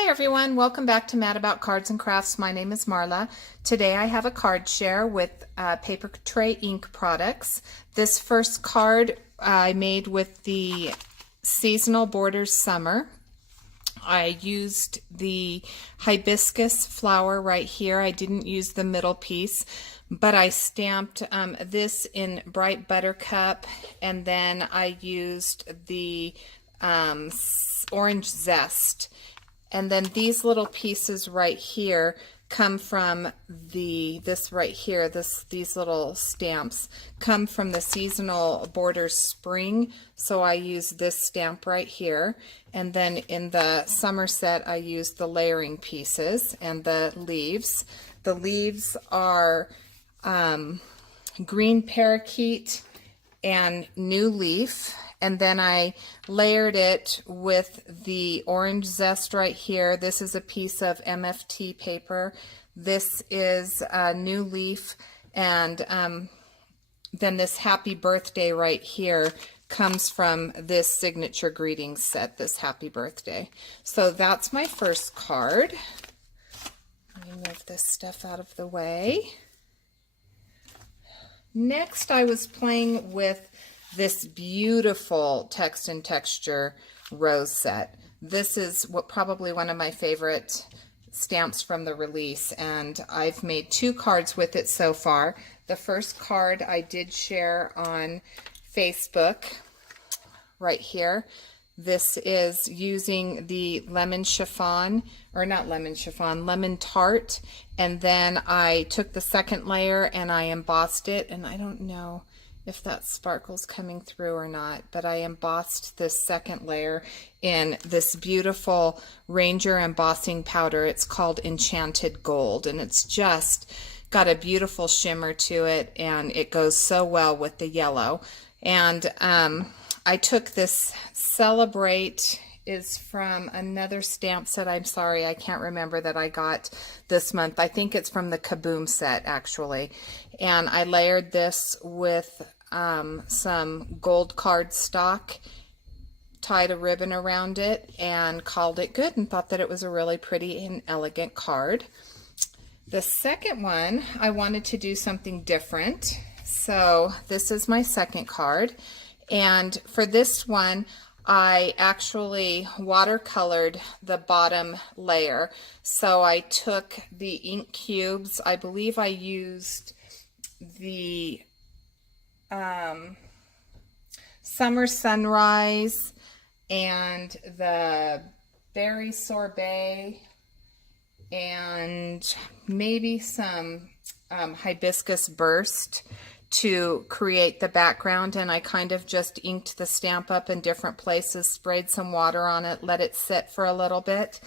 Hi everyone, welcome back to Mad About Cards and Crafts. My name is Marla. Today I have a card share with Papertrey Ink products. This first card I made with the Seasonal Borders Summer. I used the hibiscus flower right here. I didn't use the middle piece, but I stamped this in bright buttercup, and then I used the orange zest. And then these little pieces right here come from this right here, these little stamps come from the Seasonal Borders Spring. So I use this stamp right here. And then in the summer set, I use the layering pieces and the leaves. The leaves are green parakeet and new leaf. And then I layered it with the orange zest right here. This is a piece of MFT paper. This is a new leaf. And then this happy birthday right here comes from this signature greetings set, this happy birthday. So that's my first card. Let me move this stuff out of the way. Next, I was playing with this beautiful text and texture rose set. This is probably one of my favorite stamps from the release, and I've made 2 cards with it so far. The first card I did share on Facebook right here. This is using the lemon chiffon, or not lemon chiffon, lemon tart, and then I took the second layer and I embossed it, and I don't know if that sparkle's coming through or not, but I embossed this second layer in this beautiful Ranger embossing powder. It's called Enchanted Gold, and it's just got a beautiful shimmer to it, and it goes so well with the yellow. And I took this Celebrate, is from another stamp set. I'm sorry, I can't remember, that I got this month. I think it's from the Kaboom set, actually. And I layered this with some gold cardstock, tied a ribbon around it, and called it good, and thought that it was a really pretty and elegant card. The second one, I wanted to do something different. So this is my second card. And for this one, I actually watercolored the bottom layer. So I took the ink cubes. I believe I used the Summer Sunrise and the Berry Sorbet and maybe some Hibiscus Burst to create the background, and I kind of just inked the stamp up in different places, sprayed some water on it, let it sit for a little bit,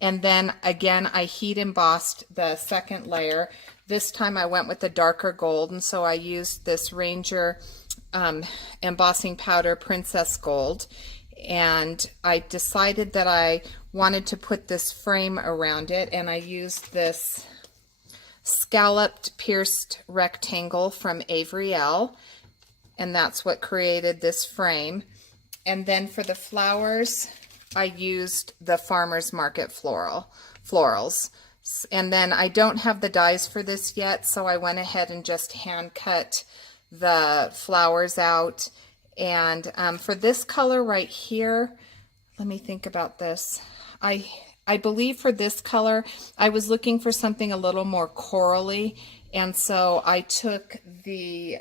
and then again I heat embossed the second layer. This time I went with the darker gold, and so I used this Ranger embossing powder, Princess Gold, and I decided that I wanted to put this frame around it, and I used this scalloped pierced rectangle from Avery Elle, and that's what created this frame. And then for the flowers, I used the Farmer's Market florals. And then I don't have the dies for this yet, so I went ahead and just hand cut the flowers out. And for this color right here, let me think about this. I believe for this color, I was looking for something a little more corally, and so I took the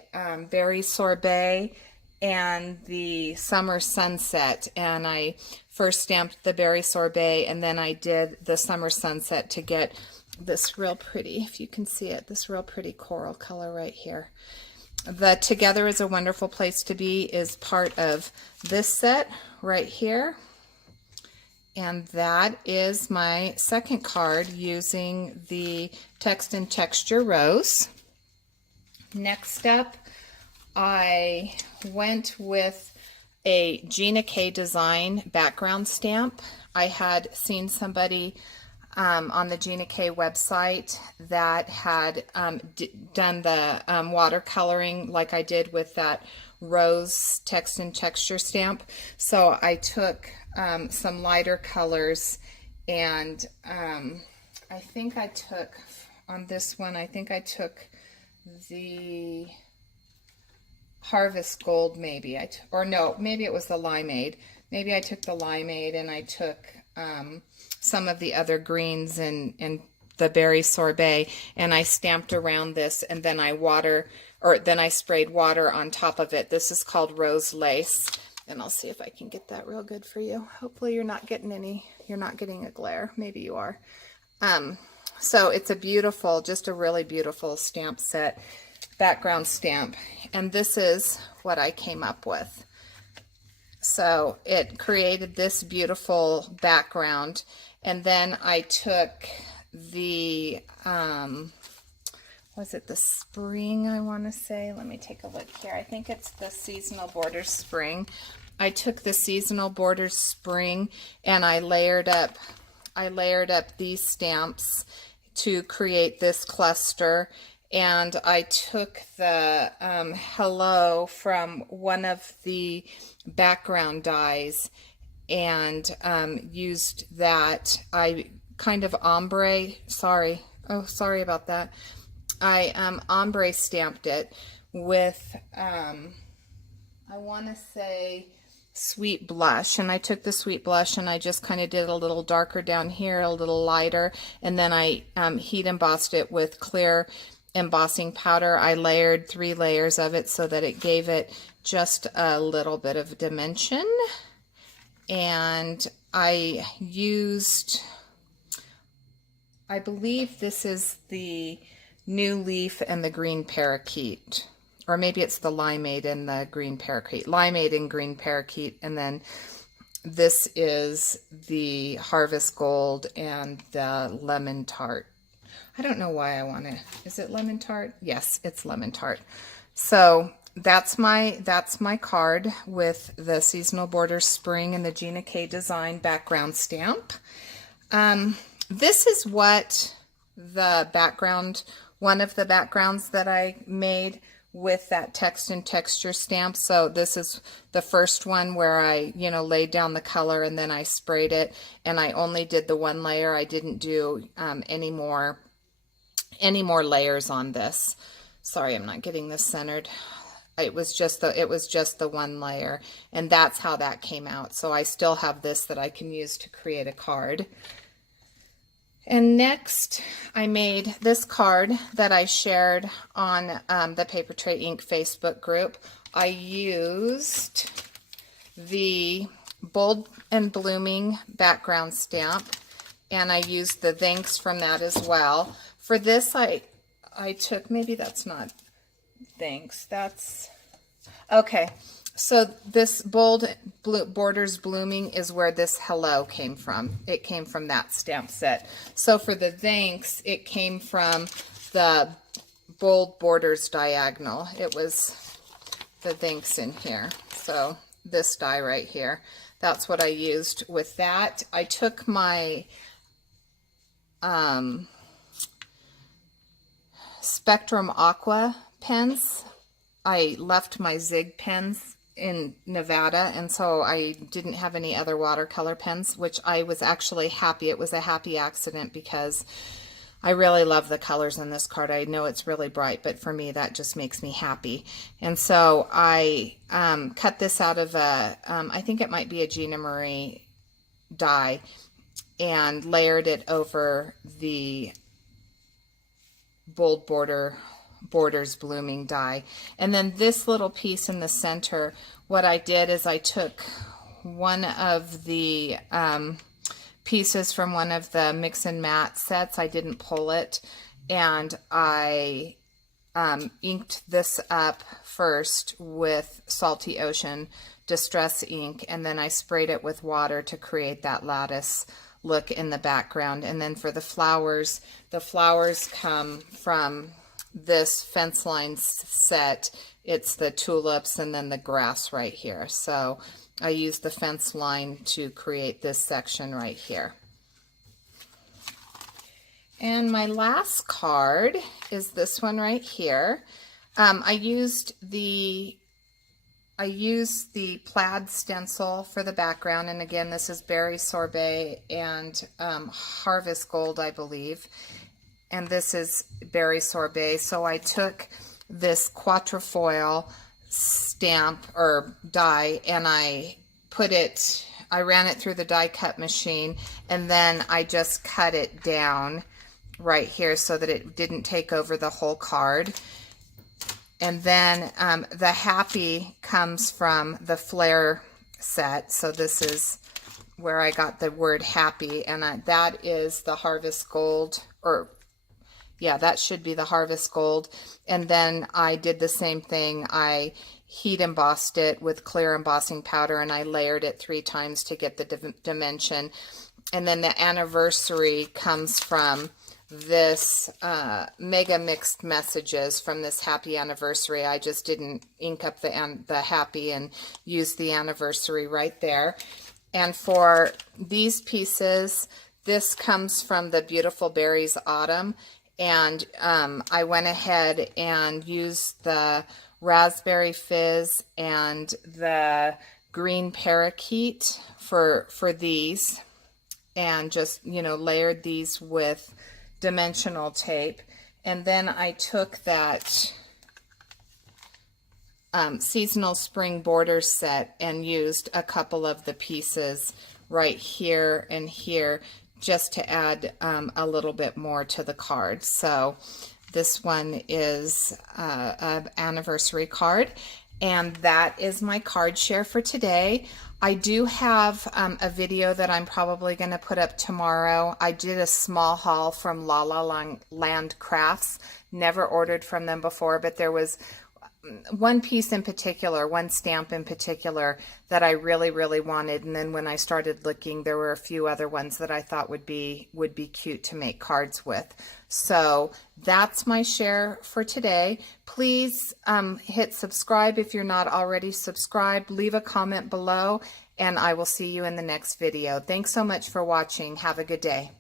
Berry Sorbet and the Summer Sunset, and I first stamped the Berry Sorbet, and then I did the Summer Sunset to get this real pretty, if you can see it, this real pretty coral color right here. The Together is a Wonderful Place to Be is part of this set right here. And that is my second card using the Text and Texture Rose. Next up, I went with a Gina K Design background stamp. I had seen somebody on the Gina K website that had done the watercoloring like I did with that rose text and texture stamp. So I took some lighter colors And I think I took, on this one, I think I took the Harvest Gold, maybe. Or no, maybe it was the Limeade. Maybe I took the Limeade and I took some of the other greens and the berry sorbet, and I stamped around this, and then then I sprayed water on top of it. This is called Rose Lace, and I'll see if I can get that real good for you. Hopefully you're not getting a glare. Maybe you are. So it's a beautiful, just a really beautiful stamp set, background stamp, and this is what I came up with. So it created this beautiful background, and then I took the, was it the spring, I want to say? Let me take a look here. I think it's the Seasonal Borders Spring. I took the Seasonal Borders Spring and I layered up these stamps to create this cluster. And I took the Hello from one of the background dies and used that. I kind of ombre, sorry about that. I ombre stamped it with, I want to say, Sweet Blush, and I took the Sweet Blush and I just kind of did a little darker down here, a little lighter, and then I heat embossed it with clear embossing powder. I layered 3 layers of it so that it gave it just a little bit of dimension, and I used, I believe this is the New Leaf and the Green Parakeet, or maybe it's the Limeade and the Green Parakeet. Limeade and Green Parakeet, and then this is the Harvest Gold and the Lemon Tart. I don't know why I want to, is it Lemon Tart? Yes, it's Lemon Tart. So that's my card with the Seasonal Borders Spring and the Gina K Design background stamp. This is what the background, one of the backgrounds that I made with that text and texture stamp. So this is the first one where I, laid down the color and then I sprayed it, and I only did the 1 layer. I didn't do any more layers on this. Sorry, I'm not getting this centered. It was just the 1 layer, and that's how that came out. So I still have this that I can use to create a card. And next, I made this card that I shared on the Papertrey Ink Facebook group. I used the Bold and Blooming background stamp, and I used the Thanks from that as well. For this, I took, maybe that's not Thanks, that's, okay. So this Bold Borders Blooming is where this Hello came from. It came from that stamp set. So for the Thanks, it came from the Bold Borders Diagonal. It was the Thanks in here. So this die right here, that's what I used with that. I took my Spectrum Aqua pens. I left my Zig pens in Nevada, and so I didn't have any other watercolor pens, which I was actually happy. It was a happy accident because I really love the colors in this card. I know it's really bright, but for me that just makes me happy. And so I cut this out of a, I think it might be a Gina Marie die, and layered it over the Bold Borders Blooming die. And then this little piece in the center, what I did is I took one of the pieces from one of the Mix and Matte sets. I didn't pull it, and I inked this up first with Salty Ocean Distress ink, and then I sprayed it with water to create that lattice look in the background. And then for the flowers come from this fence line set. It's the tulips and then the grass right here. So I used the fence line to create this section right here. And my last card is this one right here. I used the I use the plaid stencil for the background, and again, this is Berry Sorbet and Harvest Gold, I believe, and this is Berry Sorbet. So I took this quatrefoil stamp or die, and I ran it through the die cut machine, and then I just cut it down right here so that it didn't take over the whole card. And then the happy comes from the Flare set. So this is where I got the word happy, and that is the Harvest Gold, or yeah, that should be the Harvest Gold. And then I did the same thing. I heat embossed it with clear embossing powder, and I layered it 3 times to get the dimension. And then the anniversary comes from this Mega Mixed Messages from this happy anniversary. I just didn't ink up the happy and use the anniversary right there. And for these pieces, this comes from the Beautiful Berries Autumn, and I went ahead and used the Raspberry Fizz and the Green Parakeet for these, and just, you know, layered these with dimensional tape. And then I took that seasonal spring border set and used a couple of the pieces right here and here just to add a little bit more to the card. So this one is an anniversary card, and that is my card share for today. I do have a video that I'm probably going to put up tomorrow. I did a small haul from La La Land Crafts. Never ordered from them before, but there was one piece in particular, one stamp in particular that I really, really wanted. And then when I started looking, there were a few other ones that I thought would be cute to make cards with. So that's my share for today. Please hit subscribe if you're not already subscribed. Leave a comment below, and I will see you in the next video. Thanks so much for watching. Have a good day.